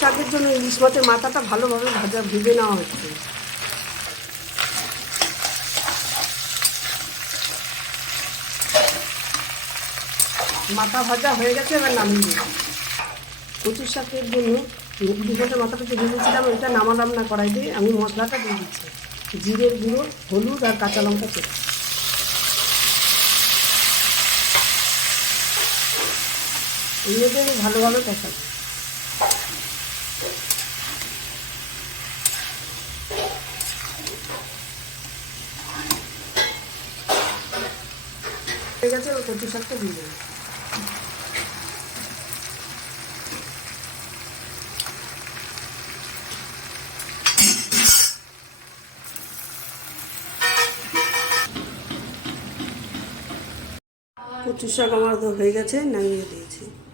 শাকের জন্য ইলিশ মাছের মাথাটা ভালোভাবে ভাজা, ভেজে নেওয়া হচ্ছে। মাথা ভাজা হয়ে গেছে, এবার নামিয়ে কচু শাকের জন্য মাছের মাথাটা যে ভেজেছিলাম এটা নামালাম না কড়াই দিয়ে, আমি মশলাটা দিয়ে দিচ্ছি। জিরের গুঁড়ো, হলুদ আর কাঁচা লঙ্কা চেপে। আমি ভালোভাবে কষাবো। হয়ে গেছে ওই কচু শাকটা কচু শাক আমার তো হয়ে গেছে নামিয়ে দিই